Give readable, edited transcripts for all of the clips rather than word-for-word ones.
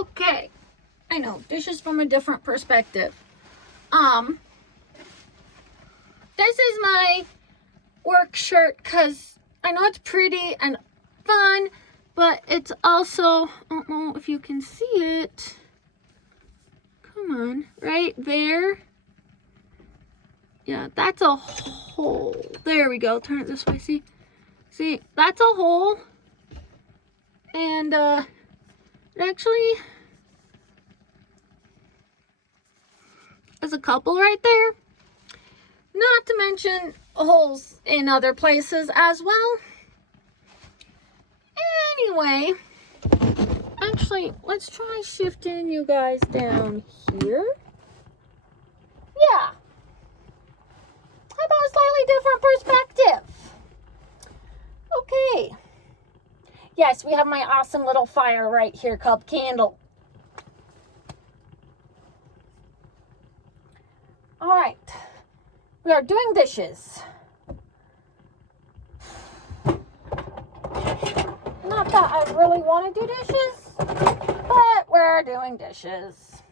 Okay, I know, dishes from a different perspective. This is my work shirt because I know it's pretty and fun, but it's also, I don't know if you can see it. Come on, right there. Yeah, that's a hole. There we go. Turn it this way. See, that's a hole. And it actually is a couple right there. Not to mention holes in other places as well. Anyway, actually, let's try shifting you guys down here. Yeah. How about a slightly different perspective? Okay. Yes, we have my awesome little fire right here called candle. All right. We are doing dishes. Not that I really want to do dishes, but we're doing dishes.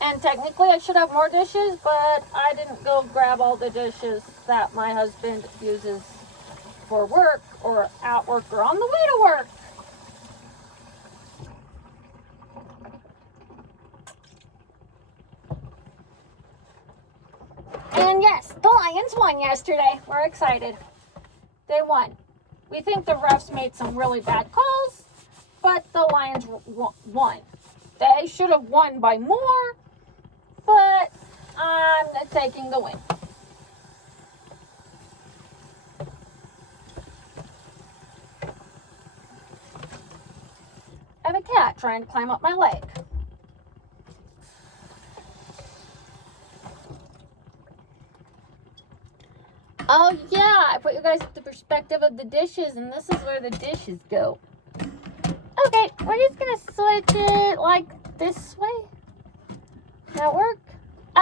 And technically I should have more dishes, but I didn't go grab all the dishes that my husband uses for work or at work or on the way to work. And yes, the Lions won yesterday. We're excited. They won. We think the refs made some really bad calls, but the Lions won. They should have won by more, but I'm taking the win. I have a cat trying to climb up my leg. Oh yeah, I put you guys in the perspective of the dishes, and this is where the dishes go. Okay, we're just gonna switch it like this way. That work?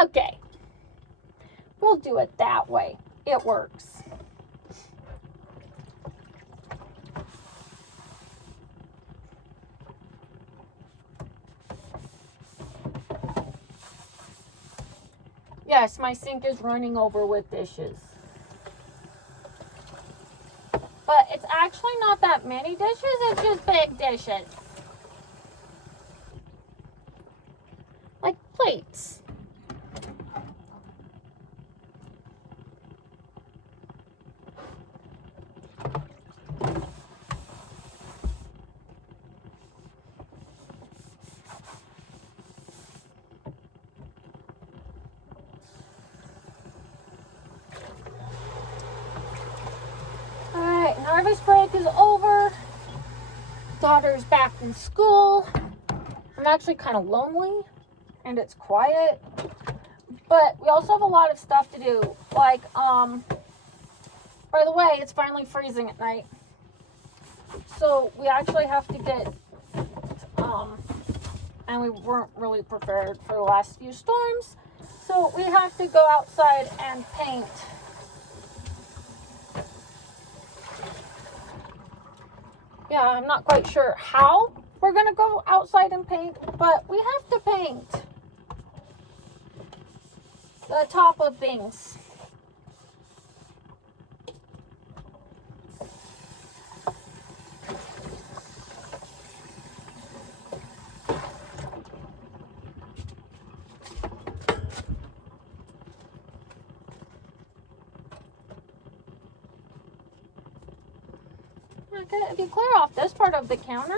Okay. We'll do it that way. It works. Yes, my sink is running over with dishes. But it's actually not that many dishes, it's just big dishes. Like plates. Alright, harvest break is over. Daughter's back in school. I'm actually kind of lonely and it's quiet. But we also have a lot of stuff to do. Like, by the way, it's finally freezing at night. So we actually have to get, and we weren't really prepared for the last few storms. So we have to go outside and paint. Yeah, I'm not quite sure how we're going to go outside and paint, but we have to paint the top of things. Okay, if you clear off this part of the counter,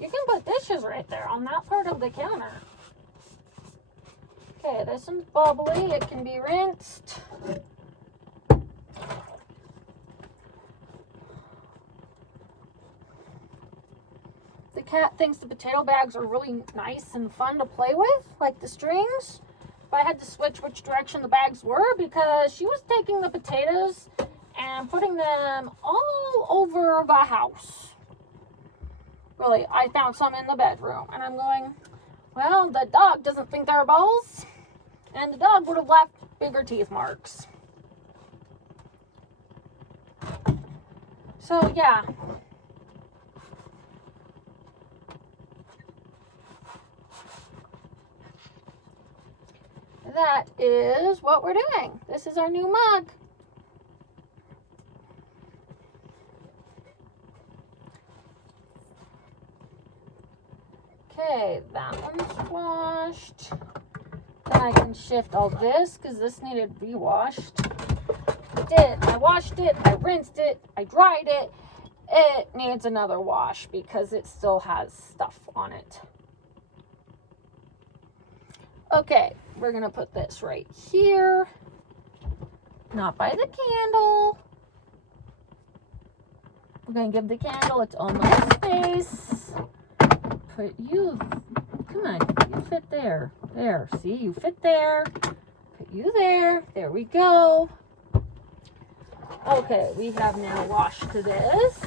you can put dishes right there on that part of the counter. Okay, this one's bubbly. It can be rinsed. The cat thinks the potato bags are really nice and fun to play with, like the strings. But I had to switch which direction the bags were because she was taking the potatoes and putting them all over the house. Really, I found some in the bedroom, and I'm going, well, the dog doesn't think they're balls, and the dog would have left bigger teeth marks. So, yeah. that is what we're doing. This is our new mug. Okay, that one's washed. Then I can shift all this because this needed to be washed. I did. I washed it. I rinsed it. I dried it. It needs another wash because it still has stuff on it. Okay, we're going to put this right here. Not by the candle. We're going to give the candle its own little space. Put you, come on, you fit there. There, see, you fit there. Put you there. There we go. Okay, we have now washed this.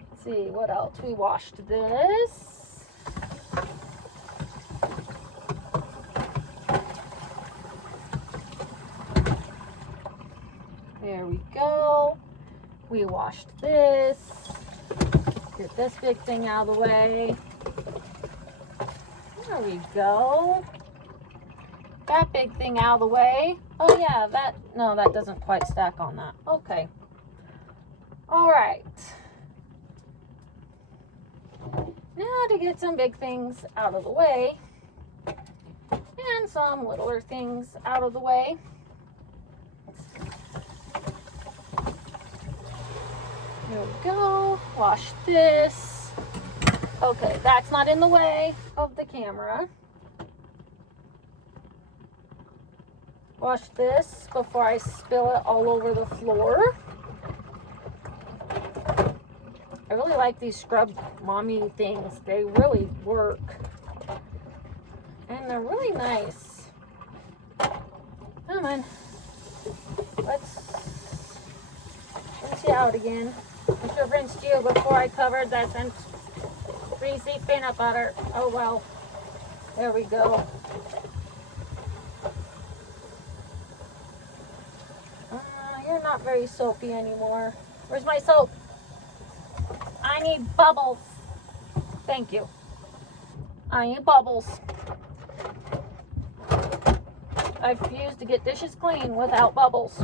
Let's see, what else? We washed this. There we go. We washed this. Get this big thing out of the way. There we go. That big thing out of the way. Oh yeah, no, that doesn't quite stack on that. Okay. All right. Now to get some big things out of the way and some littler things out of the way. There we go. Wash this. Okay, that's not in the way of the camera. Wash this before I spill it all over the floor. I really like these Scrub Mommy things. They really work. And they're really nice. Come on. Let's rinse you out again. I should have rinsed you before I covered this in greasy peanut butter. Oh well. There we go. You're not very soapy anymore. Where's my soap? I need bubbles. Thank you. I need bubbles. I refuse to get dishes clean without bubbles.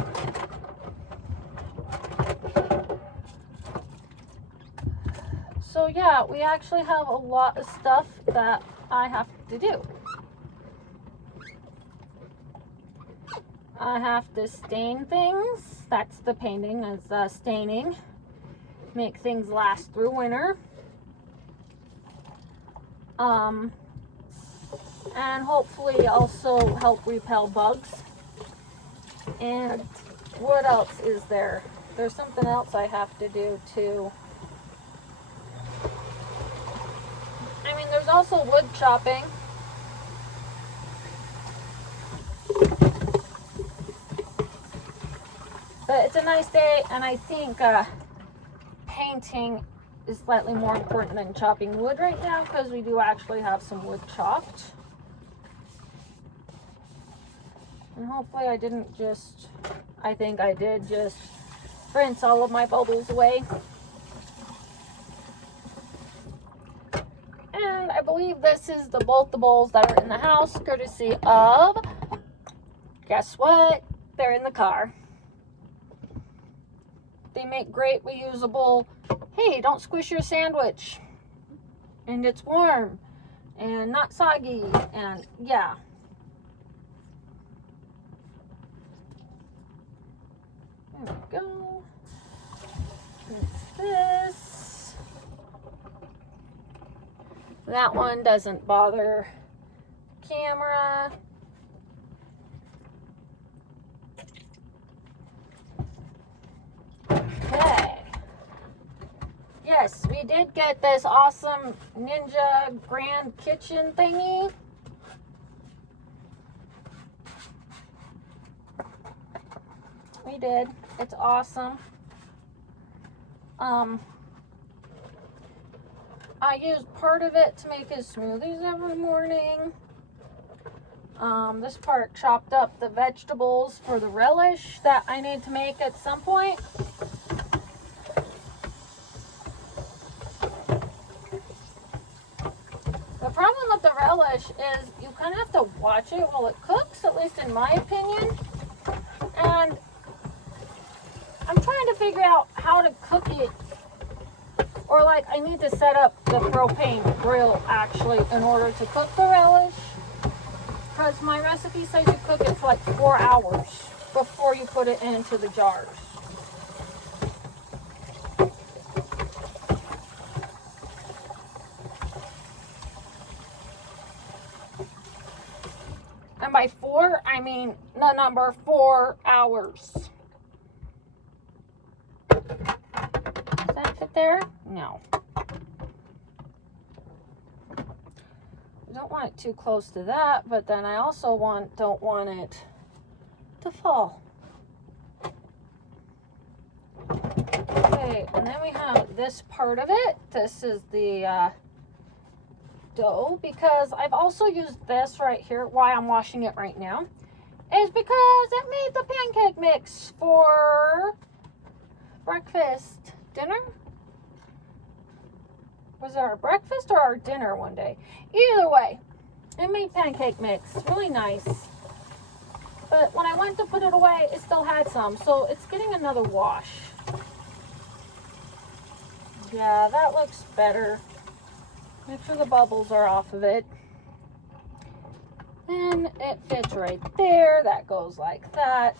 So yeah, we actually have a lot of stuff that I have to do. I have to stain things. That's the painting, is staining. Make things last through winter. And hopefully also help repel bugs. And what else is there? There's something else I have to do too. I mean, there's also wood chopping. But it's a nice day, and I think painting is slightly more important than chopping wood right now because we do actually have some wood chopped. And hopefully I didn't just, I think I did just rinse all of my bubbles away. And I believe this is both the bowls that are in the house, courtesy of, guess what? They're in the car. They make great reusable, hey, don't squish your sandwich. And it's warm and not soggy, and yeah. There we go. It's this. That one doesn't bother camera. Okay. Yes, we did get this awesome Ninja Grand Kitchen thingy. We did. It's awesome. I used part of it to make his smoothies every morning. This part chopped up the vegetables for the relish that I need to make at some point. relish is you kind of have to watch it while it cooks, at least in my opinion. And I'm trying to figure out how to cook it. Or like I need to set up the propane grill actually in order to cook the relish. Because my recipe says you cook it for like 4 hours before you put it into the jars. And by 4, I mean the number 4 hours. Does that fit there? No. I don't want it too close to that, but then I also don't want it to fall. Okay, and then we have this part of it. This is the dough, because I've also used this right here. Why I'm washing it right now is because it made the pancake mix for breakfast, dinner. Was it our breakfast or our dinner one day? Either way, it made pancake mix. Really nice. But when I went to put it away, it still had some. So it's getting another wash. Yeah, that looks better. Make sure the bubbles are off of it. And it fits right there. That goes like that.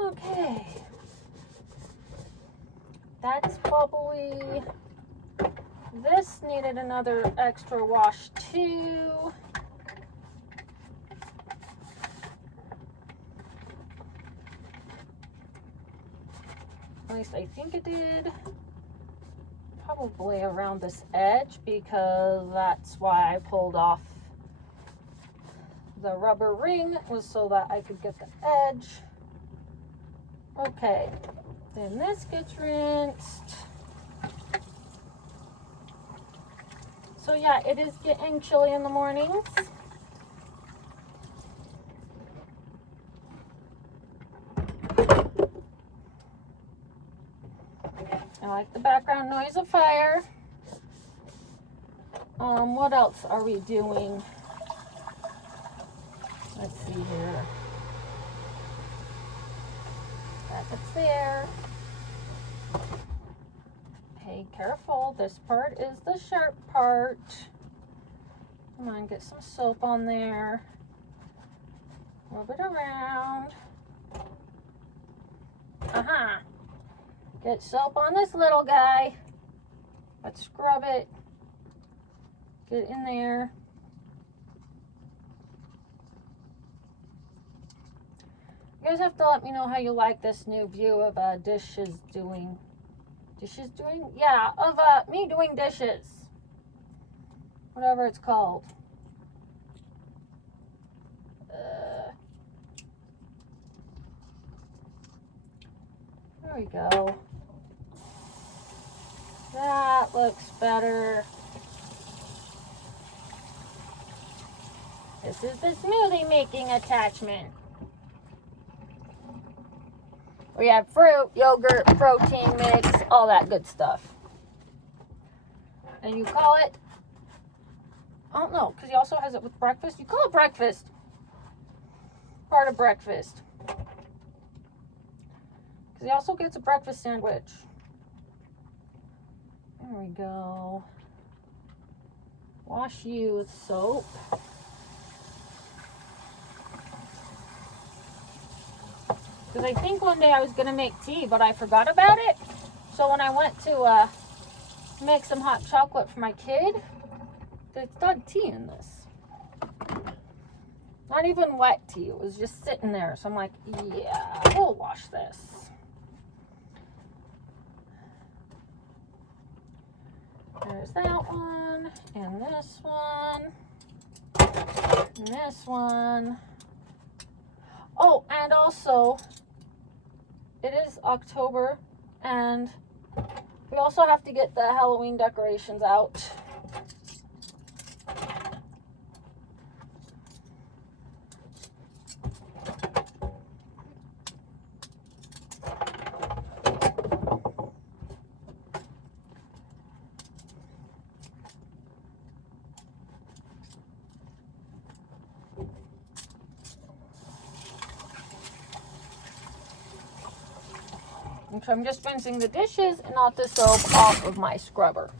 Okay. That's bubbly. This needed another extra wash too. At least I think it did. Probably around this edge, because that's why I pulled off the rubber ring, was so that I could get the edge. Okay, then this gets rinsed. So yeah, it is getting chilly in the mornings. I like the background noise of fire. What else are we doing? Let's see here. That's there. Hey, careful. This part is the sharp part. Come on, get some soap on there. Move it around. Uh-huh. Get soap on this little guy. Let's scrub it. Get in there. You guys have to let me know how you like this new view of dishes doing. Dishes doing? Yeah, of me doing dishes. Whatever it's called. There we go. That looks better. This is the smoothie making attachment. We have fruit, yogurt, protein mix, all that good stuff. And you call it, I don't know, because he also has it with breakfast. You call it breakfast. Part of breakfast. Because he also gets a breakfast sandwich. There we go. Wash you with soap. Because I think one day I was going to make tea, but I forgot about it. So when I went to make some hot chocolate for my kid, there's not tea in this. Not even wet tea. It was just sitting there. So I'm like, yeah, we'll wash this. There's that one, and this one, and this one. Oh, and also, it is October, and we also have to get the Halloween decorations out. And so I'm just rinsing the dishes and not the soap off of my scrubber.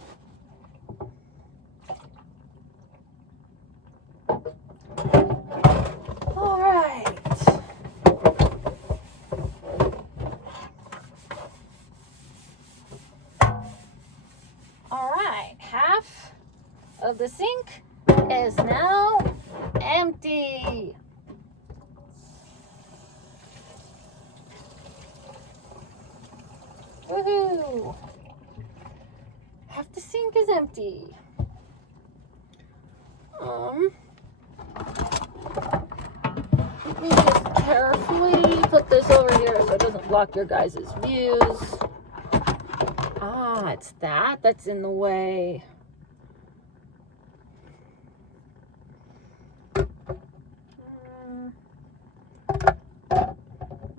All right. All right, half of the sink is now empty. Woohoo! Half the sink is empty. Let me just carefully put this over here so it doesn't block your guys' views. Ah, it's that's in the way.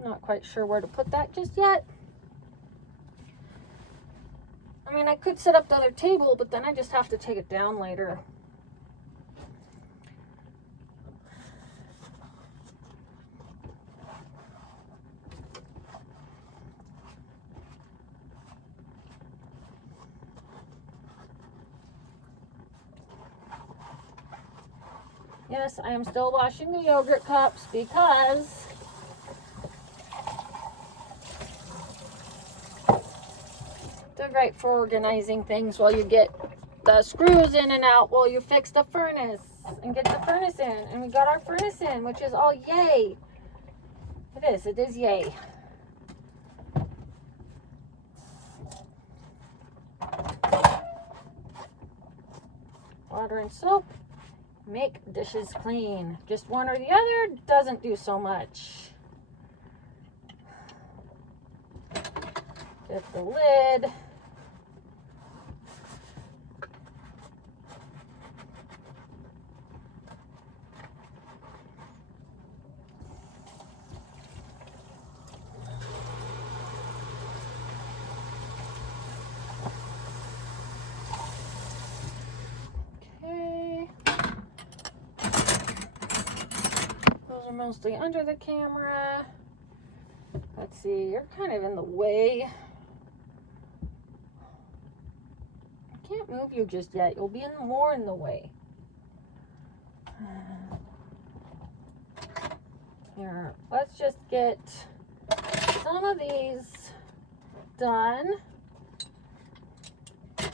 Not quite sure where to put that just yet. I mean, I could set up the other table, but then I just have to take it down later. Yes, I am still washing the yogurt cups because they're great for organizing things while you get the screws in and out while you fix the furnace and get the furnace in. And we got our furnace in, which is all yay. It is yay. Water and soap make dishes clean. Just one or the other doesn't do so much. Get the lid. Mostly under the camera. Let's see, you're kind of in the way. I can't move you just yet. You'll be more in the way. Here, let's just get some of these done.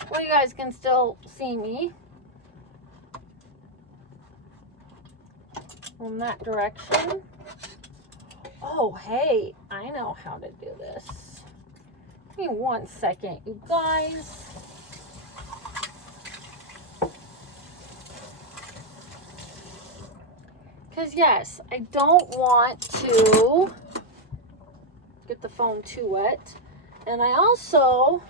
Well, you guys can still see me. In that direction. Oh, hey, I know how to do this. Give me 1 second, you guys. Because, yes, I don't want to get the phone too wet. And I also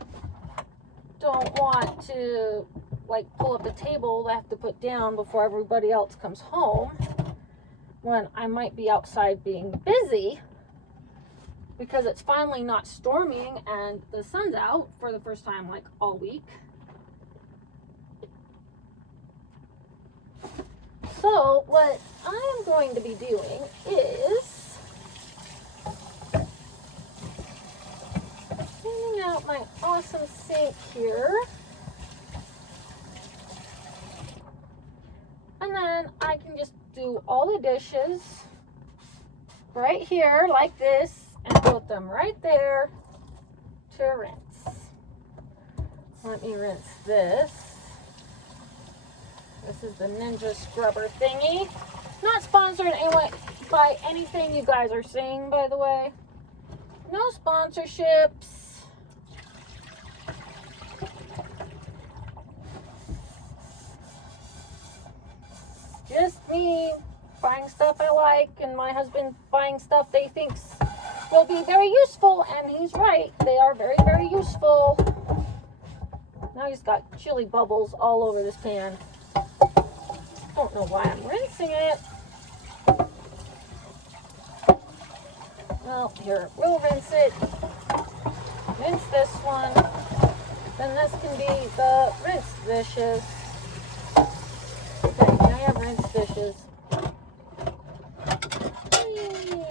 don't want to, like, pull up a table I have to put down before everybody else comes home, when I might be outside being busy because it's finally not storming and the sun's out for the first time like all week. So what I'm going to be doing is cleaning out my awesome sink here. And then I can just do all the dishes right here like this and put them right there to rinse. Let me rinse this. This is the Ninja Scrubber thingy. Not sponsored anyway by anything you guys are seeing, by the way. No sponsorships. Just me buying stuff I like and my husband buying stuff they think will be very useful, and he's right. They are very, very useful. Now he's got chili bubbles all over this pan. Don't know why I'm rinsing it. Well, here, we'll rinse it. Rinse this one. Then this can be the rinsed dishes. Okay, now I have rinsed dishes. Yay.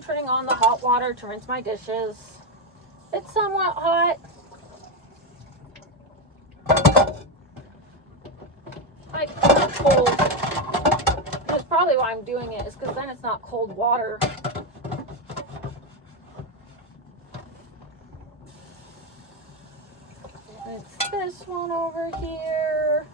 I'm turning on the hot water to rinse my dishes. It's somewhat hot. Like, not cold. That's probably why I'm doing it, is because then it's not cold water. It's this one over here.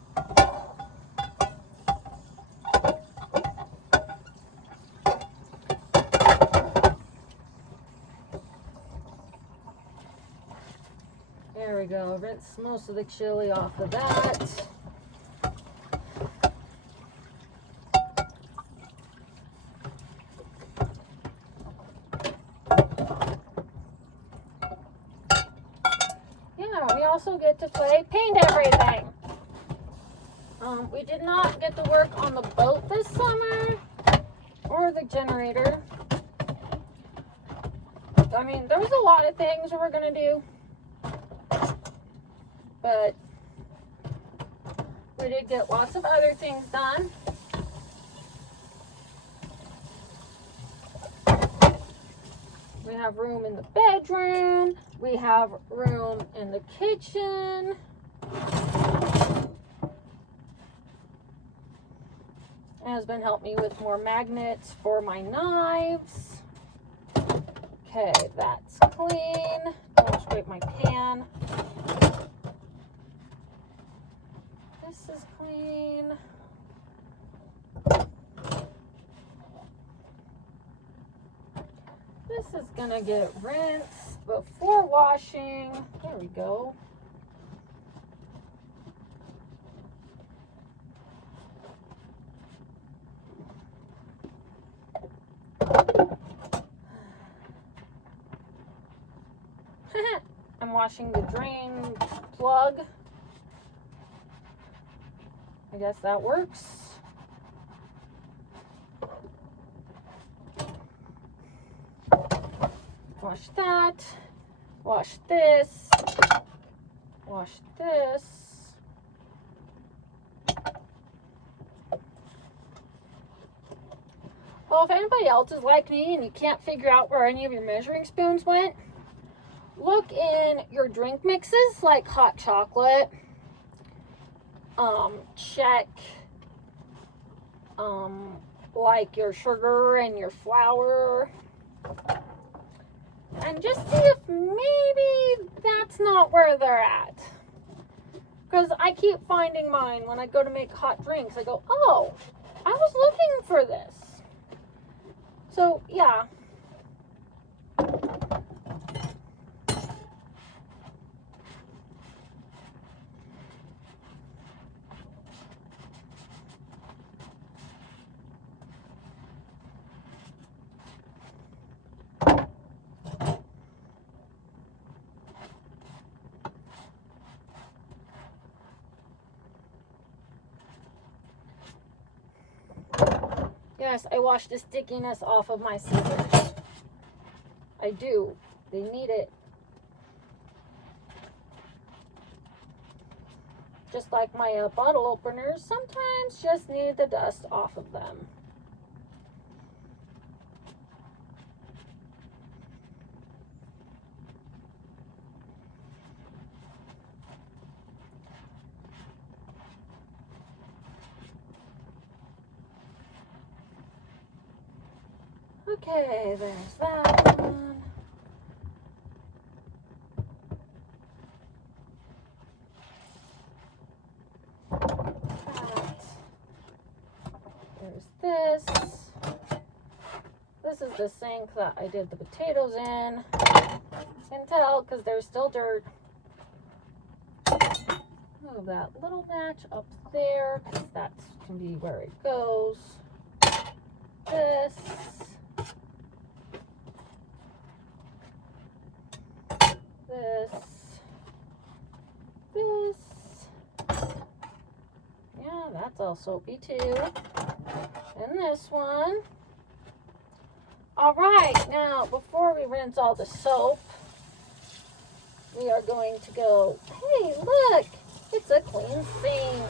There we go. Rinse most of the chili off of that. Yeah, we also get to paint everything. We did not get to work on the boat this summer or the generator. I mean, there was a lot of things we were going to do. But we did get lots of other things done. We have room in the bedroom. We have room in the kitchen. My husband helped me with more magnets for my knives. Okay, that's clean. Don't scrape my pan. This is clean. This is gonna get rinsed before washing. There we go. I'm washing the drain plug. I guess that works. Wash that. Wash this. Wash this. Well, if anybody else is like me and you can't figure out where any of your measuring spoons went, look in your drink mixes like hot chocolate. Check like your sugar and your flour, and just see if maybe that's not where they're at, because I keep finding mine when I go to make hot drinks. I go, oh, I was looking for this. So yeah. Yes, I wash the stickiness off of my scissors. I do. They need it. Just like my bottle openers, sometimes just need the dust off of them. Okay, there's that one. There's this. This is the sink that I did the potatoes in. You can tell because there's still dirt. Move that little match up there because that can be where it goes. This. This. Yeah, that's all soapy too. And this one. All right, now before we rinse all the soap, we are going to go, hey, look, it's a clean sink.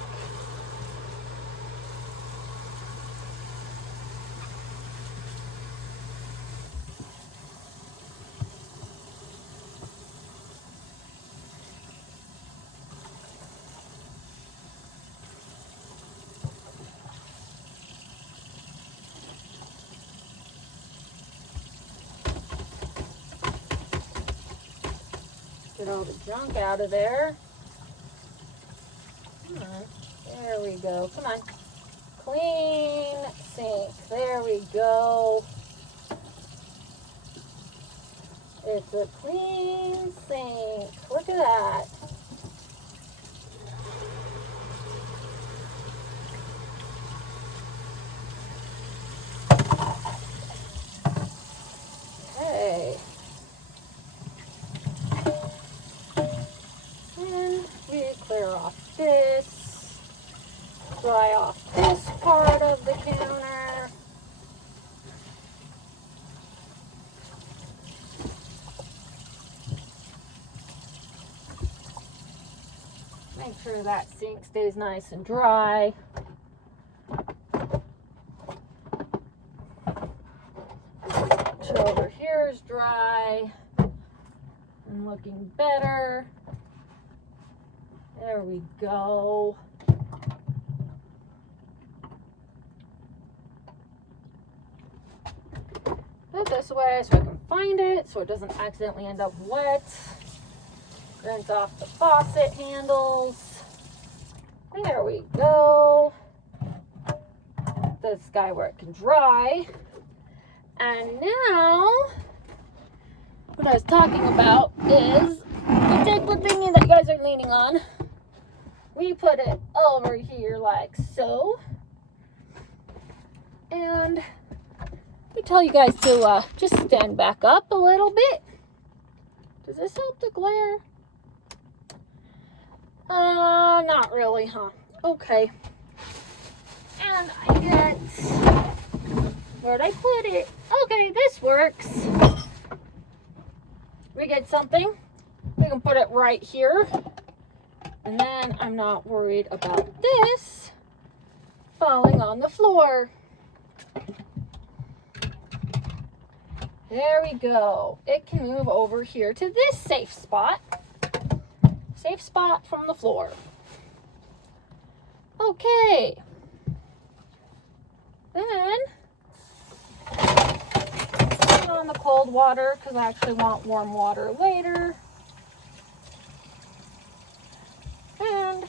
Get all the junk out of there. Come on. There we go. Come on. Clean sink. There we go. It's a clean sink. Look at that. Okay. And we clear off this. Dry off this part of the counter. Make sure that sink stays nice and dry. So over here is dry and looking better. There we go. Put it this way so I can find it so it doesn't accidentally end up wet. Rinse off the faucet handles. There we go. This guy where it can dry. And now, what I was talking about is the tickler thingy that you guys are leaning on. We put it over here like so. And we tell you guys to just stand back up a little bit. Does this help the glare? Not really, huh? Okay. And I get, where'd I put it? Okay, this works. We get something. We can put it right here. And then I'm not worried about this falling on the floor. There we go. It can move over here to this safe spot. Safe spot from the floor. Okay. Then, put on the cold water because I actually want warm water later. And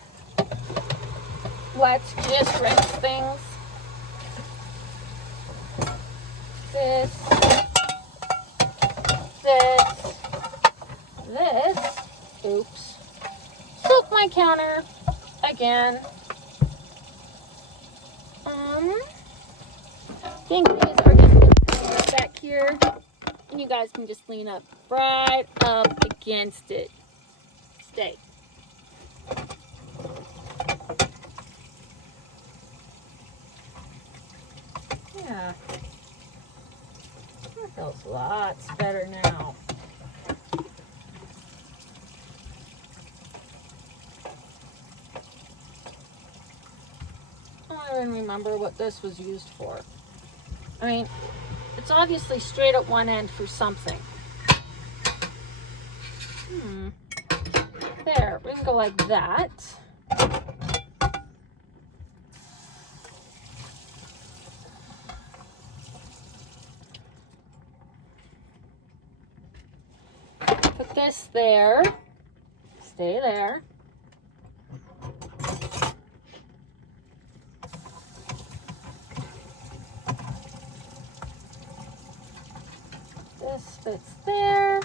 let's just rinse things. This. Oops. Soak my counter again. I think these are just going to come back here. And you guys can just lean up right up against it. Stay. Yeah. That feels lots better now. I don't even remember what this was used for. I mean, it's obviously straight at one end for something. There, we can go like that. Put this there. Stay there. This fits there.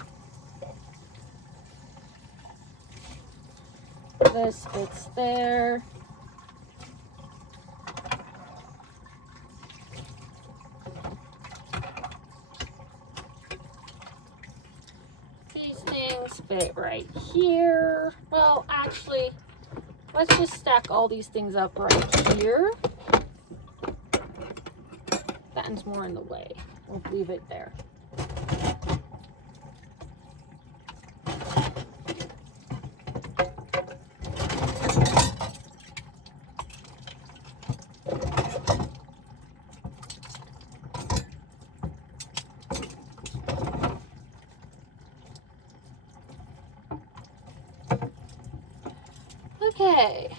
This fits there. These things fit right here. Well, actually, let's just stack all these things up right here. That one's more in the way. We'll leave it there. Okay,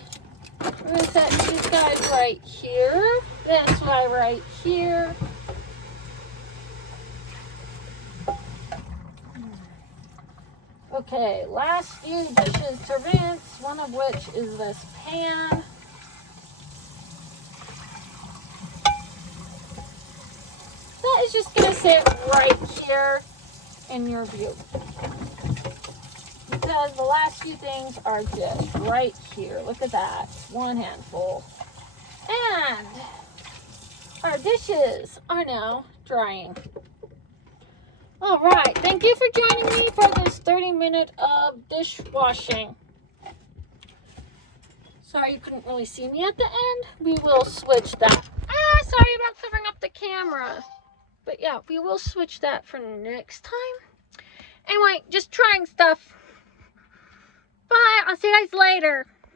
I'm going to set these guys right here, this guy right here. Okay, last few dishes to rinse, one of which is this pan. That is just going to sit right here in your view. Because the last few things are just right here. Look at that. One handful. And our dishes are now drying. All right. Thank you for joining me for this 30-minute of dishwashing. Sorry you couldn't really see me at the end. We will switch that. Sorry about covering up the camera. But yeah, we will switch that for next time. Anyway, just trying stuff. Bye. I'll see you guys later.